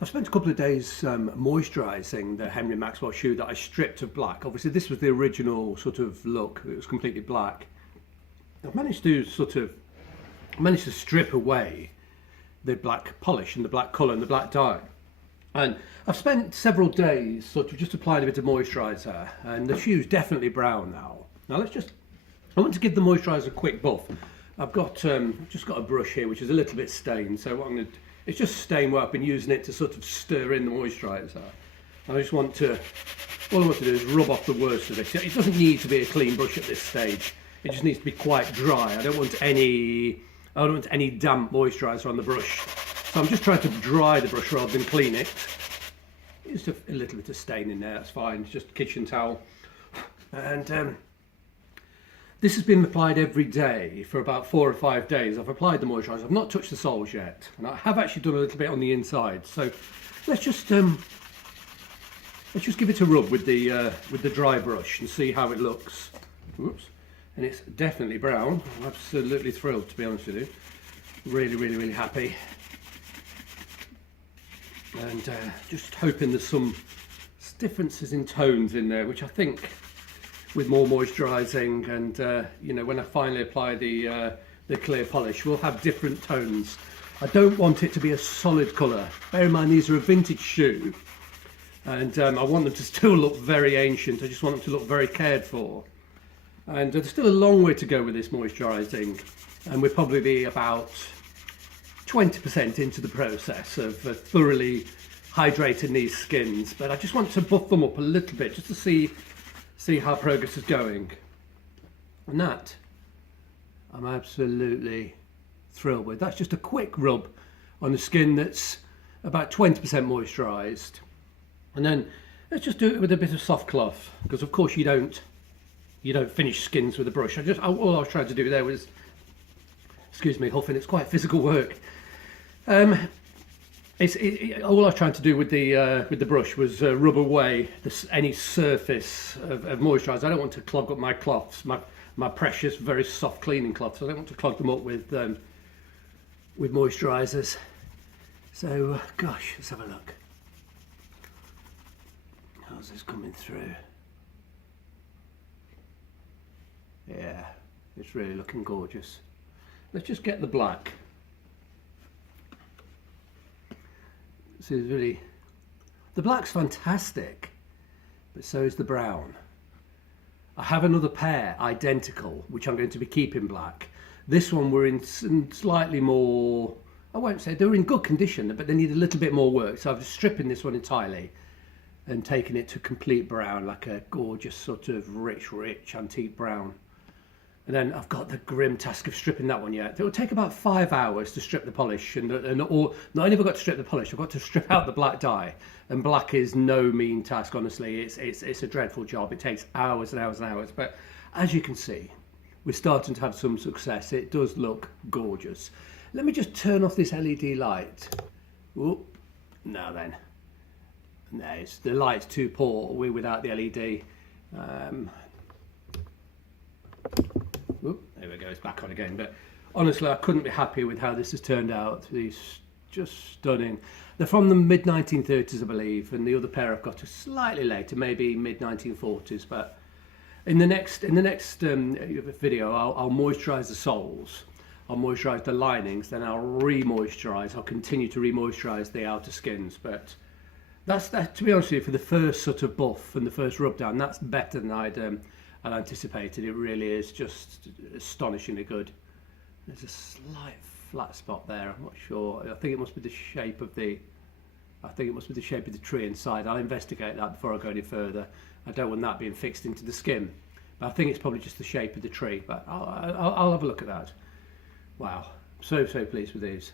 I've spent a couple of days moisturising the Henry Maxwell shoe that I stripped of black. Obviously this was the original sort of look, it was completely black. I've managed to strip away the black polish and the black colour and the black dye. And I've spent several days sort of just applying a bit of moisturiser, and the shoe's definitely brown now. Now I want to give the moisturiser a quick buff. I've got just got a brush here which is a little bit stained, so what I'm going to, it's just stained where I've been using it to sort of stir in the moisturiser. And I just want to, all I want to do is rub off the worst of it. It doesn't need to be a clean brush at this stage. It just needs to be quite dry. I don't want any damp moisturiser on the brush. So I'm just trying to dry the brush rather than clean it. Just a little bit of stain in there, that's fine. It's just a kitchen towel. And this has been applied every day for about 4 or 5 days. I've applied the moisturiser. I've not touched the soles yet, and I have actually done a little bit on the inside. So let's just give it a rub with the dry brush and see how it looks. Oops. And it's definitely brown. I'm absolutely thrilled, to be honest with you. Really, really, really happy. And just hoping there's some differences in tones in there, which I think with more moisturising and you know, when I finally apply the clear polish, we'll have different tones. I don't want it to be a solid colour. Bear in mind these are a vintage shoe, and I want them to still look very ancient. I just want them to look very cared for. And there's still a long way to go with this moisturising, and we'll probably be about 20% into the process of thoroughly hydrating these skins. But I just want to buff them up a little bit just to see how progress is going. And that I'm absolutely thrilled with. That's just a quick rub on the skin that's about 20% moisturised. And then let's just do it with a bit of soft cloth, because of course you don't finish skins with a brush. All I was trying to do there was, excuse me, huffing. It's quite physical work. All I was trying to do with the brush was rub away any surface of moisturiser. I don't want to clog up my cloths, my precious, very soft cleaning cloths. I don't want to clog them up with moisturisers. So, gosh, let's have a look. How's this coming through? Yeah, it's really looking gorgeous. Let's just get the black. So it's really, the black's fantastic, but so is the brown. I have another pair identical, which I'm going to be keeping black. This one we're in slightly more, I won't say they're in good condition, but they need a little bit more work. So I'm stripping this one entirely and taking it to complete brown, like a gorgeous sort of rich antique brown. And then I've got the grim task of stripping that one yet. It will take about 5 hours to strip the polish, or not only have I got to strip the polish, I've got to strip out the black dye. And black is no mean task, honestly. It's a dreadful job. It takes hours and hours and hours. But as you can see, we're starting to have some success. It does look gorgeous. Let me just turn off this LED light. Oop. Now then. No, the light's too poor. We're without the LED. Oop, there we go, it's back on again. But honestly, I couldn't be happy with how this has turned out. These just stunning. They're from the mid-1930s, I believe, and the other pair I've got are slightly later, maybe mid-1940s. But in the next video, I'll moisturise the soles, I'll moisturise the linings, then I'll re-moisturise. I'll continue to re-moisturise the outer skins. But that's to be honest with you, for the first sort of buff and the first rub down, that's better than I'd anticipated. It really is just astonishingly good. There's a slight flat spot there. I'm not sure. I think it must be the shape of the tree inside. I'll investigate that before I go any further. I don't want that being fixed into the skin. But I think it's probably just the shape of the tree. But I'll have a look at that. Wow, so pleased with these.